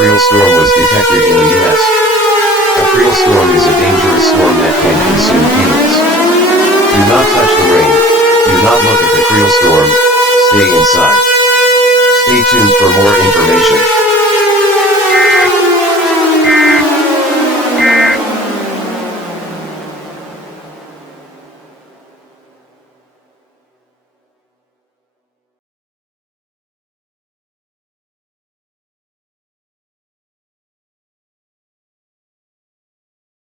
Kraelstorm was detected in the US. A Kraelstorm is a dangerous storm that can consume fields. Do not touch the rain, do not look at the Kraelstorm, stay inside. Stay tuned for more information.